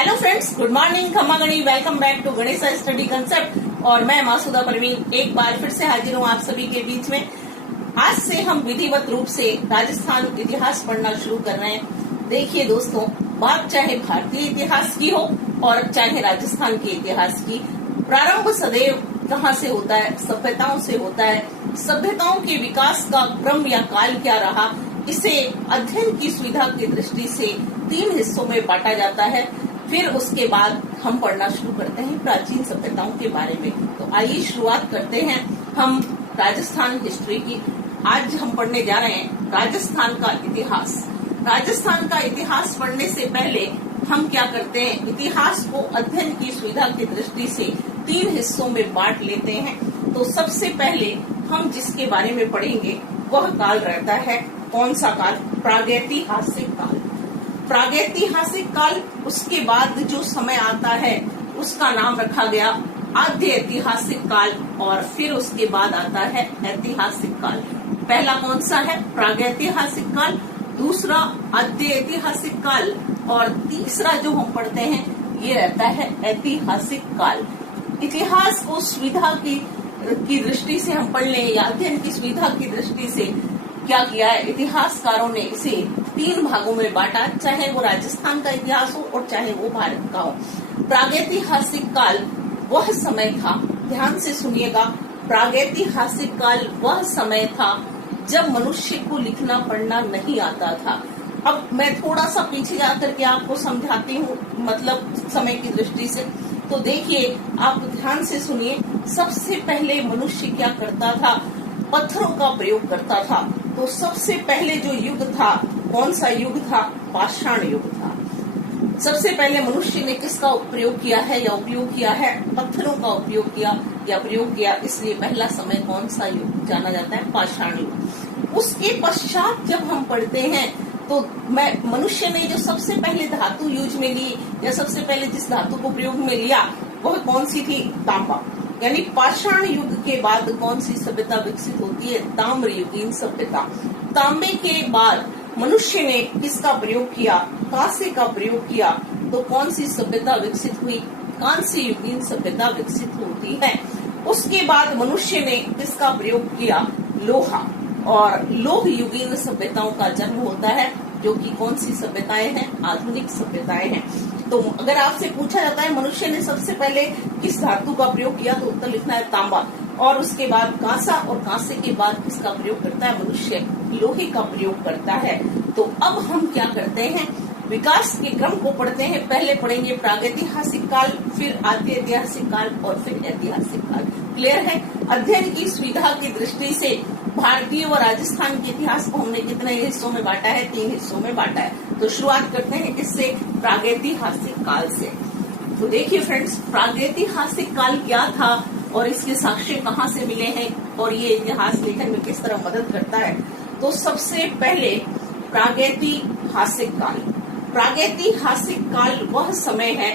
Hello friends, good morning, खम्मा गणी, welcome back to Ganesh study concept. और मैं मासूदा परवीन एक बार फिर से हाजिर हूँ आप सभी के बीच में। आज से हम विधिवत रूप से राजस्थान इतिहास पढ़ना शुरू कर रहे हैं। देखिए दोस्तों, बात चाहे भारतीय इतिहास की हो और चाहे राजस्थान के इतिहास की, प्रारंभ सदैव कहाँ से होता है? सभ्यताओं से होता है। सभ्यताओं के विकास का क्रम या काल क्या रहा, इसे अध्ययन की सुविधा की दृष्टि से 3 हिस्सों में बांटा जाता है। फिर उसके बाद हम पढ़ना शुरू करते हैं प्राचीन सभ्यताओं के बारे में। तो आइए शुरुआत करते हैं हम राजस्थान हिस्ट्री की। आज हम पढ़ने जा रहे हैं राजस्थान का इतिहास। राजस्थान का इतिहास पढ़ने से पहले हम क्या करते हैं, इतिहास को अध्ययन की सुविधा की दृष्टि से 3 हिस्सों में बांट लेते हैं। तो सबसे पहले हम जिसके बारे में पढ़ेंगे वह काल रहता है, कौन सा काल? प्रागैतिहासिक काल। प्रागैतिहासिक काल, उसके बाद जो समय आता है उसका नाम रखा गया आद्य ऐतिहासिक काल, और फिर उसके बाद आता है ऐतिहासिक काल। पहला कौन सा है? प्रागैतिहासिक काल, दूसरा आद्य ऐतिहासिक काल, और तीसरा जो हम पढ़ते हैं ये रहता है ऐतिहासिक काल। इतिहास को सुविधा की दृष्टि से हम पढ़ लें या अध्ययन की सुविधा की दृष्टि से क्या किया है, इतिहासकारों ने इसे 3 भागों में बांटा, चाहे वो राजस्थान का इतिहास हो और चाहे वो भारत का हो। प्रागैतिहासिक काल वह समय था, ध्यान से सुनिएगा, प्रागैतिहासिक काल वह समय था जब मनुष्य को लिखना पढ़ना नहीं आता था। अब मैं थोड़ा सा पीछे जाकर के आपको समझाती हूँ, मतलब समय की दृष्टि से। तो देखिए, आप ध्यान से सुनिए। सबसे पहले मनुष्य क्या करता था? पत्थरों का प्रयोग करता था। तो सबसे पहले जो युग था, कौन सा युग था? पाषाण युग था। सबसे पहले मनुष्य ने किसका प्रयोग किया है या उपयोग किया है? पत्थरों का उपयोग किया या प्रयोग किया, इसलिए पहला समय कौन सा युग जाना जाता है? पाषाण युग। उसके पश्चात जब हम पढ़ते हैं तो मनुष्य ने जो सबसे पहले धातु यूज में ली या सबसे पहले जिस धातु को प्रयोग में लिया वह कौन सी थी? तांबा। यानी पाषाण युग के बाद कौन सी सभ्यता विकसित होती है? ताम्रयुगीन सभ्यता। तांबे के बाद मनुष्य ने किसका प्रयोग किया? कांसे का प्रयोग किया। तो कौन सी सभ्यता विकसित हुई? कांस्य युगीन सभ्यता विकसित होती है। उसके बाद मनुष्य ने किसका प्रयोग किया? लोहा, और लोह युगीन सभ्यताओं का जन्म होता है, जो कि कौन सी सभ्यताएं हैं? आधुनिक सभ्यताएं हैं। तो अगर आपसे पूछा जाता है मनुष्य ने सबसे पहले किस धातु का प्रयोग किया, तो उत्तर लिखना है तांबा, और उसके बाद कांसा, और कांसे के बाद किसका प्रयोग करता है मनुष्य? लोहे का प्रयोग करता है। तो अब हम क्या करते हैं, विकास के क्रम को पढ़ते हैं। पहले पढ़ेंगे प्रागैतिहासिक काल, फिर आद्य ऐतिहासिक काल, और फिर ऐतिहासिक काल। क्लियर है? अध्ययन की सुविधा की दृष्टि से भारतीय और राजस्थान के इतिहास को हमने कितने हिस्सों में बांटा है? 3 हिस्सों में बांटा है। तो शुरुआत करते हैं किससे? प्रागैतिहासिक काल से। तो देखिए फ्रेंड्स, प्रागैतिहासिक काल क्या था और इसके साक्ष्य कहाँ से मिले हैं और ये इतिहास लेखन में किस तरह मदद करता है। तो सबसे पहले प्रागैतिहासिक काल। प्रागैतिहासिक काल वह समय है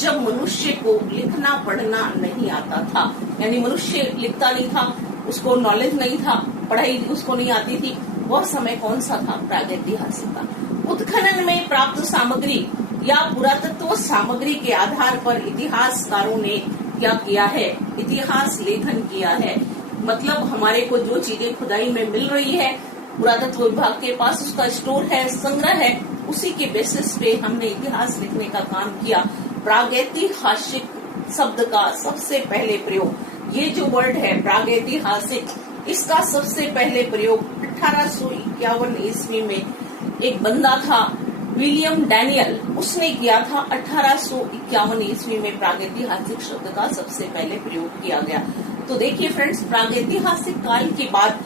जब मनुष्य को लिखना पढ़ना नहीं आता था। यानी मनुष्य लिखता नहीं था, उसको नॉलेज नहीं था, पढ़ाई उसको नहीं आती थी। वह समय कौन सा था? प्रागैतिहासिक का। उत्खनन में प्राप्त सामग्री या पुरातत्व सामग्री के आधार पर इतिहासकारों ने क्या किया है? इतिहास लेखन किया है। मतलब हमारे को जो चीजें खुदाई में मिल रही है, पुरातत्व विभाग के पास उसका स्टोर है, संग्रह है, उसी के बेसिस पे हमने इतिहास लिखने का काम किया। प्रागैतिहासिक शब्द का सबसे पहले प्रयोग, ये जो वर्ड है प्रागैतिहासिक, इसका सबसे पहले प्रयोग 1851 ईस्वी में एक बंदा था विलियम डैनियल, उसने किया था। 1851 ईस्वी में प्रागैतिहासिक शब्द का सबसे पहले प्रयोग किया गया। तो देखिए फ्रेंड्स, प्रागैतिहासिक काल के बाद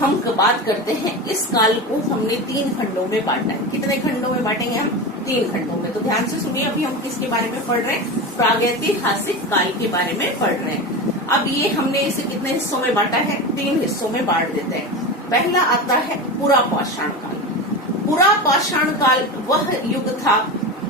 हम बात करते हैं, इस काल को हमने 3 खंडों में बांटा है। कितने खंडों में बांटेंगे हम? 3 खंडों में। तो ध्यान से सुनिए, अभी हम किसके बारे में पढ़ रहे हैं? प्रागैतिहासिक काल के बारे में पढ़ रहे हैं। अब ये हमने इसे कितने हिस्सों में बांटा है? 3 हिस्सों में बांट देते हैं। पहला आता है पुरा पाषाण काल। पुरा पाषाण काल वह युग था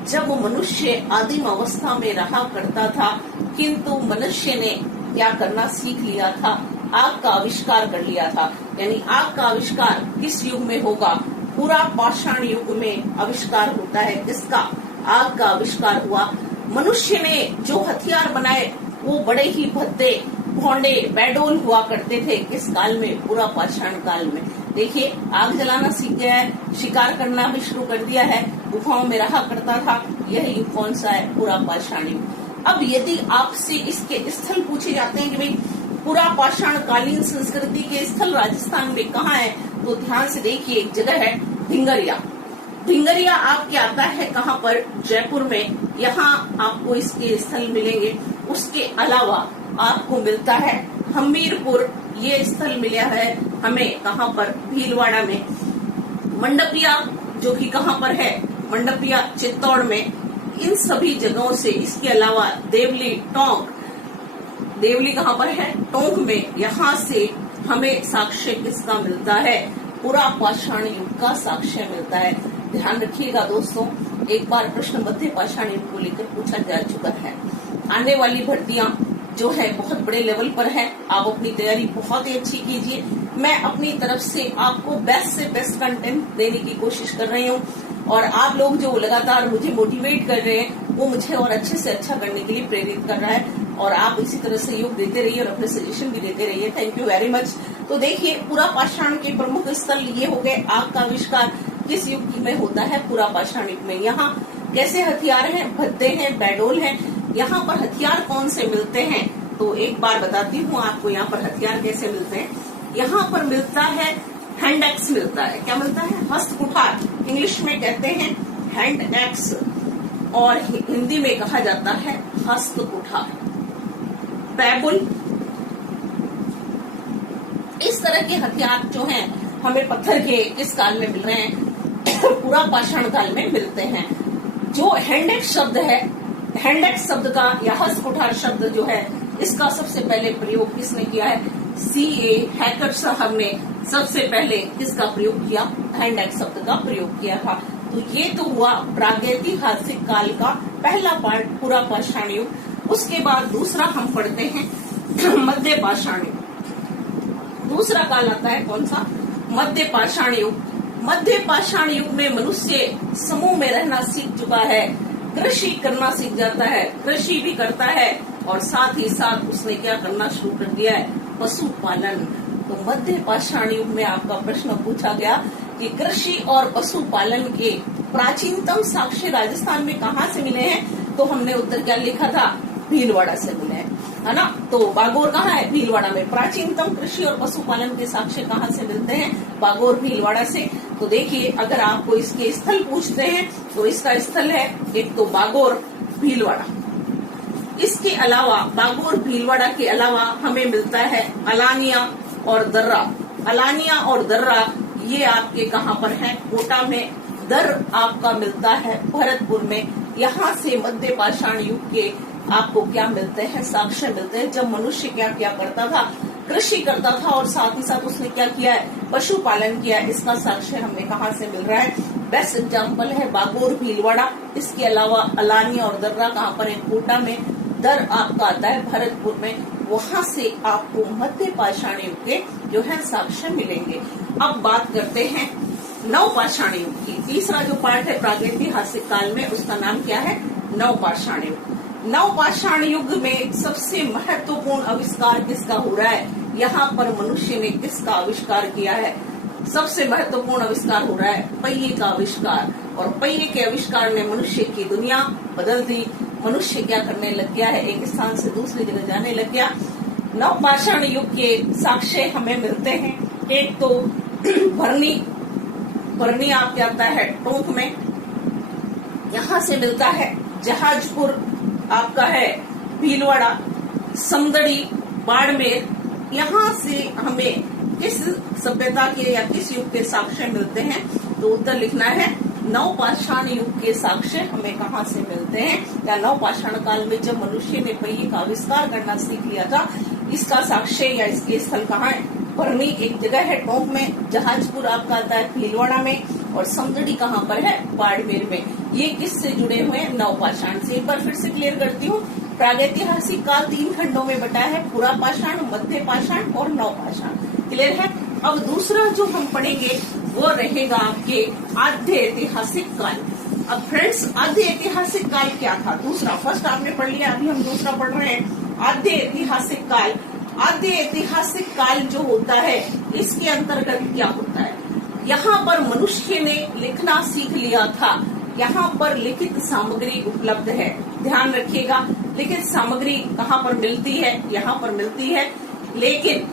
जब मनुष्य आदिम अवस्था में रहा करता था, किंतु मनुष्य ने क्या करना सीख लिया था? आग का आविष्कार कर लिया था। यानी आग का आविष्कार किस युग में होगा? पूरा पाषाण युग में आविष्कार होता है किसका? आग का आविष्कार हुआ। मनुष्य ने जो हथियार बनाए वो बड़े ही भद्दे, भौंडे, बेडोल हुआ करते थे। किस काल में? पूरा पाषाण काल में। देखिए, आग जलाना सीख गया है, शिकार करना भी शुरू कर दिया है, गुफाओं में रहा करता था। यह युग कौन सा है? पूरा पाषाण युग। अब यदि आपसे इसके स्थल पूछे जाते हैं कि भाई पूरा पाषाण कालीन संस्कृति के स्थल राजस्थान में कहाँ है, तो ध्यान से देखिए, एक जगह है भिंगरिया। भिंगरिया आपके आता है कहाँ पर? जयपुर में। यहाँ आपको इसके स्थल मिलेंगे। उसके अलावा आपको मिलता है हमीरपुर, ये स्थल मिला है हमें कहाँ पर? भीलवाड़ा में। मंडपिया जो कि कहाँ पर है? मंडपिया चित्तौड़ में। इन सभी जगहों से, इसके अलावा देवली, टोंक, देवली कहाँ पर है? टोंक में। यहाँ से हमें साक्ष्य किसका मिलता है? पूरा पाषाण युग का साक्ष्य मिलता है। ध्यान रखिएगा दोस्तों, एक बार प्रश्न मध्य पाषाण युग को लेकर पूछा जा चुका है। आने वाली भर्तियां जो है बहुत बड़े लेवल पर है। आप अपनी तैयारी बहुत ही अच्छी कीजिए। मैं अपनी तरफ से आपको बेस्ट से बेस्ट कंटेंट देने की कोशिश कर रही हूँ, और आप लोग जो लगातार मुझे मोटिवेट कर रहे हैं वो मुझे और अच्छे से अच्छा करने के लिए प्रेरित कर रहा है। और आप इसी तरह सहयोग देते रहिए और अपने सजेशन भी देते रहिए। Thank you very much. तो देखिए, पूरा पाषाण के प्रमुख स्थल ये हो गए। आग का आविष्कार किस युग में होता है? पूरा पाषाण युग में। यहाँ कैसे हथियार हैं? भद्दे हैं, बेडोल हैं। यहाँ पर हथियार कौन से मिलते हैं? तो एक बार बताती हूँ आपको यहाँ पर हथियार कैसे मिलते हैं। यहाँ पर मिलता है हैंड एक्स मिलता है। क्या मिलता है? हस्त कुठार, इंग्लिश में कहते हैं हैंड एक्स, और हिंदी में कहा जाता है हस्त कुठार। पैबुल, इस तरह के हथियार जो हैं हमें पत्थर के किस काल में मिल रहे हैं? पूरा पाषाण काल में मिलते हैं। जो हैंडेक्स शब्द है, हैंडेक्स शब्द का या हस्त कुठार शब्द जो है, इसका सबसे पहले प्रयोग किसने किया है? C.A. हैकर साहब ने सबसे पहले किसका प्रयोग किया? हैंडेक्स शब्द का प्रयोग किया था। तो ये तो हुआ प्रागैतिहासिक काल का पहला पार्ट, पूरा पाषाण युग। उसके बाद दूसरा हम पढ़ते हैं मध्य पाषाण युग। दूसरा काल आता है कौन सा? मध्य पाषाण युग। मध्य पाषाण युग में मनुष्य समूह में रहना सीख चुका है, कृषि करना सीख जाता है, कृषि भी करता है, और साथ ही साथ उसने क्या करना शुरू कर दिया है? पशुपालन। तो मध्य पाषाण युग में आपका प्रश्न पूछा गया कि कृषि और पशुपालन के प्राचीनतम साक्ष्य राजस्थान में कहाँ से मिले हैं? तो हमने उत्तर क्या लिखा था? भीलवाड़ा से मिले हैं, है ना। तो बागोर कहाँ है? भीलवाड़ा में। प्राचीनतम कृषि और पशुपालन के साक्ष्य कहाँ से मिलते हैं? बागोर, भीलवाड़ा से। तो देखिए, अगर आपको इसके स्थल पूछते हैं तो इसका स्थल है एक तो बागोर, भीलवाड़ा। इसके अलावा बागोर, भीलवाड़ा के अलावा हमें मिलता है अलानिया और दर्रा। अलानिया और दर्रा ये आपके कहाँ पर है? कोटा में। दर आपका मिलता है भरतपुर में। यहाँ से मध्य पाषाण युग के आपको क्या मिलते हैं? साक्ष्य मिलते हैं, जब मनुष्य क्या क्या करता था? कृषि करता था, और साथ ही साथ उसने क्या किया है? पशुपालन किया। इसका साक्ष्य हमें कहाँ से मिल रहा है? बेस्ट एग्जाम्पल है बागोर, भीलवाड़ा। इसके अलावा अलानिया और दर्रा कहाँ पर है? कोटा में। दर आपका आता है भरतपुर में। वहां से आपको मध्य पाषाण युग के जो है साक्ष्य मिलेंगे। अब बात करते हैं नव पाषाण युग की। तीसरा जो पार्ट है प्रागैतिहासिक काल में, उसका नाम क्या है? नव पाषाण युग। नव पाषाण युग में सबसे महत्वपूर्ण आविष्कार किसका हो रहा है? यहाँ पर मनुष्य ने किसका आविष्कार किया है? सबसे महत्वपूर्ण आविष्कार हो रहा है पहिए का आविष्कार। और पहिए के आविष्कार ने मनुष्य की दुनिया बदल दी। मनुष्य क्या करने लग गया है? एक स्थान से दूसरी जगह जाने लग गया। नव पाषाण युग के साक्ष्य हमें मिलते हैं। एक तो भरनी, भरनी आपके आता है टोंक में। यहाँ से मिलता है जहाजपुर, आपका है भीलवाड़ा। समदड़ी, बाड़मेर। यहाँ से हमें किस सभ्यता के या किस युग के साक्ष्य मिलते हैं? तो उत्तर लिखना है नव पाषाण युग के साक्ष्य हमें कहाँ से मिलते हैं, या नव पाषाण काल में जब मनुष्य ने पहिए का आविष्कार करना सीख लिया था, इसका साक्ष्य या इसके स्थल कहाँ है? भरनी एक जगह है टोंक में। जहाजपुर आपका आता है भीलवाड़ा में। और समदड़ी कहाँ पर है? बाड़मेर में। ये किससे जुड़े हुए हैं? नव पाषाण से। एक बार फिर से क्लियर करती हूँ। प्रागैतिहासिक काल 3 खंडों में बटा है, पूरा पाषाण, मध्य पाषाण और नव पाषाण। क्लियर है। अब दूसरा जो हम पढ़ेंगे वो रहेगा आपके आद्य ऐतिहासिक काल। अब फ्रेंड्स, आद्य ऐतिहासिक काल क्या था? दूसरा, फर्स्ट आपने पढ़ लिया, अभी हम दूसरा पढ़ रहे हैं। आद्य ऐतिहासिक काल। आद्य ऐतिहासिक काल जो होता है, इसके अंतर्गत क्या होता है? यहाँ पर मनुष्य ने लिखना सीख लिया था। यहाँ पर लिखित सामग्री उपलब्ध है। ध्यान रखिएगा, लिखित सामग्री कहाँ पर मिलती है? यहाँ पर मिलती है, लेकिन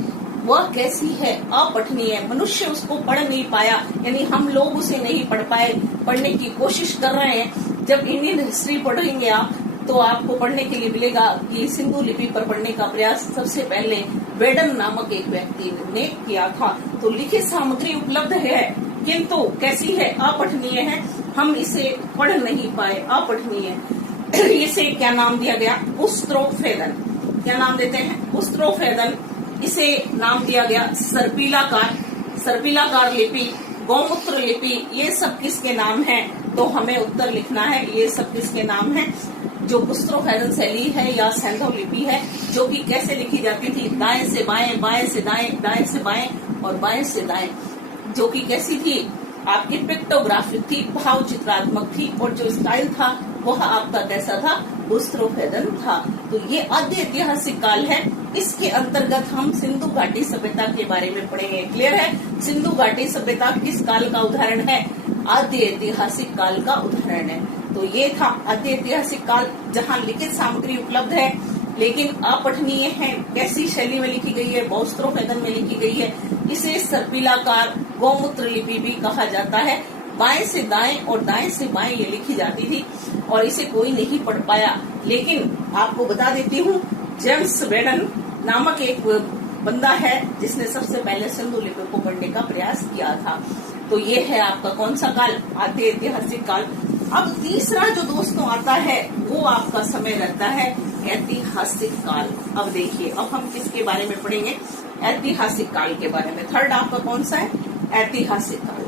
वह कैसी है? अपठनीय। मनुष्य उसको पढ़ नहीं पाया, यानी हम लोग उसे नहीं पढ़ पाए। पढ़ने की कोशिश कर रहे हैं। जब इंडियन हिस्ट्री पढ़ेंगे आप, तो आपको पढ़ने के लिए मिलेगा कि सिंधु लिपि पर पढ़ने का प्रयास सबसे पहले वेडन नामक एक व्यक्ति ने किया था। तो लिखित सामग्री उपलब्ध है, किंतु कैसी है? अपठनीय है। हम इसे पढ़ नहीं पाए, अपठनीय। इसे क्या नाम दिया गया? उस्त्रोफेदन। क्या नाम देते हैं? उस्त्रोफेदन। इसे नाम दिया गया सर्पिलाकार। सर्पिलाकार लिपि, गौमूत्र लिपि, ये सब किसके नाम हैं? तो हमें उत्तर लिखना है, ये सब किसके नाम हैं? जो उस्त्रोफेदन शैली है या सैंधव लिपि है, जो कि कैसे लिखी जाती थी? दाएं से बाएं, बाएं से दाएं, दाएं से बाएं और बाएं से दाएं। जो कि कैसी थी? आपकी पिक्टोग्राफिक थी, भाव चित्रात्मक थी, और जो स्टाइल था वह आपका कैसा था? उस्त्रोफेदन था। तो ये आद्य ऐतिहासिक काल है। इसके अंतर्गत हम सिंधु घाटी सभ्यता के बारे में पढ़ेंगे। क्लियर है? सिंधु घाटी सभ्यता किस काल का उदाहरण है? आद्य ऐतिहासिक काल का उदाहरण है। तो ये था आद्य ऐतिहासिक काल, जहाँ लिखित सामग्री उपलब्ध है लेकिन अपठनीय है। कैसी शैली में लिखी गई है? उस्त्रोफेदन में लिखी गई है। इसे सर्पिलाकार गौमूत्र लिपि भी कहा जाता है। बाएं से दाएं और दाएं से बाएं ये लिखी जाती थी, और इसे कोई नहीं पढ़ पाया। लेकिन आपको बता देती हूँ, जेम्स वेडन नामक एक बंदा है जिसने सबसे पहले सिंधु लिपि को पढ़ने का प्रयास किया था। तो ये है आपका कौन सा काल? आद्य ऐतिहासिक काल। अब तीसरा जो दोस्तों आता है, वो आपका समय रहता है ऐतिहासिक काल। अब देखिए, अब हम किसके बारे में पढ़ेंगे? ऐतिहासिक काल के बारे में। थर्ड आपका कौन सा है? ऐतिहासिक काल।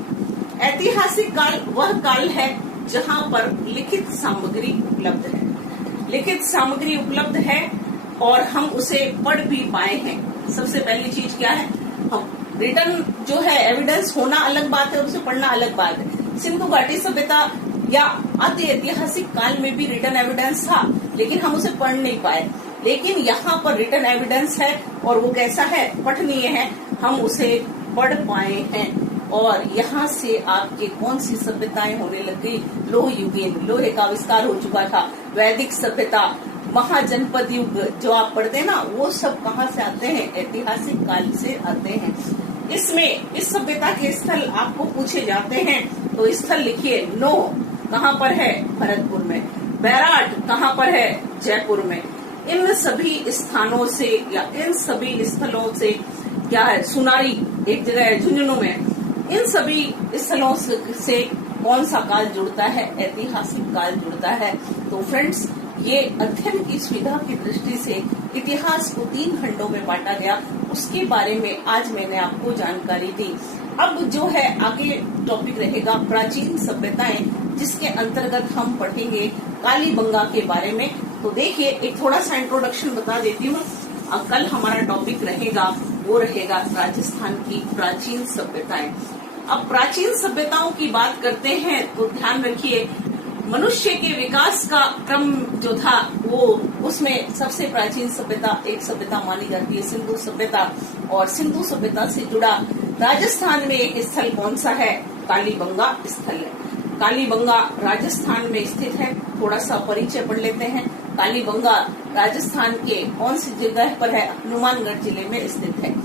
ऐतिहासिक काल वह काल है जहाँ पर लिखित सामग्री उपलब्ध है। लिखित सामग्री उपलब्ध है और हम उसे पढ़ भी पाए हैं। सबसे पहली चीज क्या है? हम रिटर्न जो है, एविडेंस होना अलग बात है और उसे पढ़ना अलग बात है। सिंधु घाटी सभ्यता या आद्य ऐतिहासिक काल में भी रिटर्न एविडेंस था, लेकिन हम उसे पढ़ नहीं पाए। लेकिन यहाँ पर रिटर्न एविडेंस है, और वो कैसा है? पठनीय है। हम उसे पढ़ पाए हैं। और यहाँ से आपके कौन सी सभ्यताएं होने लग गई? लोह युगीन, लोहे का आविष्कार हो चुका था। वैदिक सभ्यता, महाजनपद युग जो आप पढ़ते हैं ना, वो सब कहाँ से आते हैं? ऐतिहासिक काल से आते हैं। इसमें इस सभ्यता के स्थल आपको पूछे जाते हैं, तो स्थल लिखिए। नोह कहाँ पर है? भरतपुर में। बैराट कहाँ पर है? जयपुर में। इन सभी स्थानों से या इन सभी स्थलों से क्या है? सुनारी एक जगह है झुंझुनू में। इन सभी स्थलों से कौन सा काल जुड़ता है? ऐतिहासिक काल जुड़ता है। तो फ्रेंड्स, ये अध्ययन की सुविधा की दृष्टि से इतिहास को 3 खंडों में बांटा गया, उसके बारे में आज मैंने आपको जानकारी दी। अब जो है आगे टॉपिक रहेगा प्राचीन सभ्यताएं, जिसके अंतर्गत हम पढ़ेंगे कालीबंगा के बारे में। तो देखिए, एक थोड़ा सा इंट्रोडक्शन बता देती हूँ। कल हमारा टॉपिक रहेगा, वो रहेगा राजस्थान की प्राचीन सभ्यताएं। अब प्राचीन सभ्यताओं की बात करते हैं तो ध्यान रखिए, मनुष्य के विकास का क्रम जो था, वो उसमें सबसे प्राचीन सभ्यता एक सभ्यता मानी जाती है सिंधु सभ्यता। और सिंधु सभ्यता से जुड़ा राजस्थान में एक स्थल कौन सा है? कालीबंगा स्थल है। कालीबंगा राजस्थान में स्थित है। थोड़ा सा परिचय पढ़ लेते हैं। कालीबंगा राजस्थान के कौन सी जगह पर है? हनुमानगढ़ जिले में स्थित है।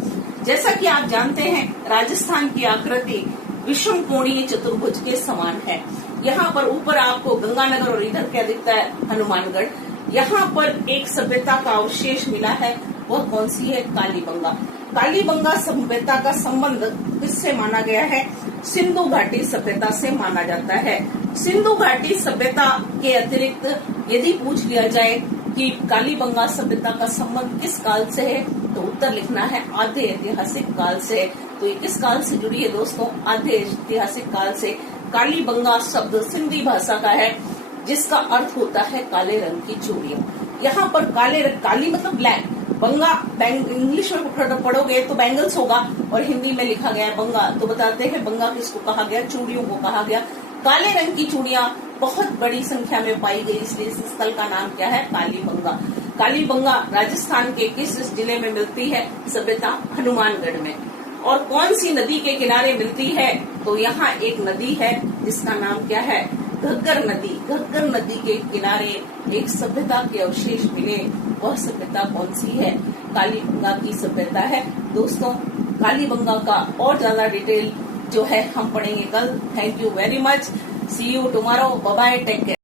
जैसा कि आप जानते हैं, राजस्थान की आकृति विषम कोणीय चतुर्भुज के समान है। यहाँ पर ऊपर आपको गंगानगर और इधर क्या दिखता है? हनुमानगढ़। यहाँ पर एक सभ्यता का अवशेष मिला है, वह कौन सी है? कालीबंगा। कालीबंगा सभ्यता का संबंध किससे माना गया है? सिंधु घाटी सभ्यता से माना जाता है। सिंधु घाटी सभ्यता के अतिरिक्त यदि पूछ लिया जाए कि कालीबंगा सभ्यता का संबंध किस काल से है, तो उत्तर लिखना है आद्य ऐतिहासिक काल से। तो ये किस काल से जुड़ी है दोस्तों? आद्य ऐतिहासिक काल से। कालीबंगा शब्द सिंधी भाषा का है, जिसका अर्थ होता है काले रंग की चूड़ियां। यहाँ पर काली मतलब ब्लैक, बंगा इंग्लिश में पढ़ोगे तो बैंगल्स होगा, और हिंदी में लिखा गया है बंगा, तो बताते हैं बंगा किसको कहा गया? चूड़ियों को कहा गया। काले रंग की चूड़ियां बहुत बड़ी संख्या में पाई गई, इसलिए इस स्थल का नाम क्या है? कालीबंगा। कालीबंगा राजस्थान के किस जिले में मिलती है? सभ्यता हनुमानगढ़ में। और कौन सी नदी के किनारे मिलती है? तो यहाँ एक नदी है जिसका नाम क्या है? घग्गर नदी। घग्गर नदी के किनारे एक सभ्यता के अवशेष मिले, वह सभ्यता कौन सी है? कालीबंगा की सभ्यता है। दोस्तों, कालीबंगा का और ज्यादा डिटेल जो है हम पढ़ेंगे कल। Thank you very much. See you tomorrow. Bye bye. Take care.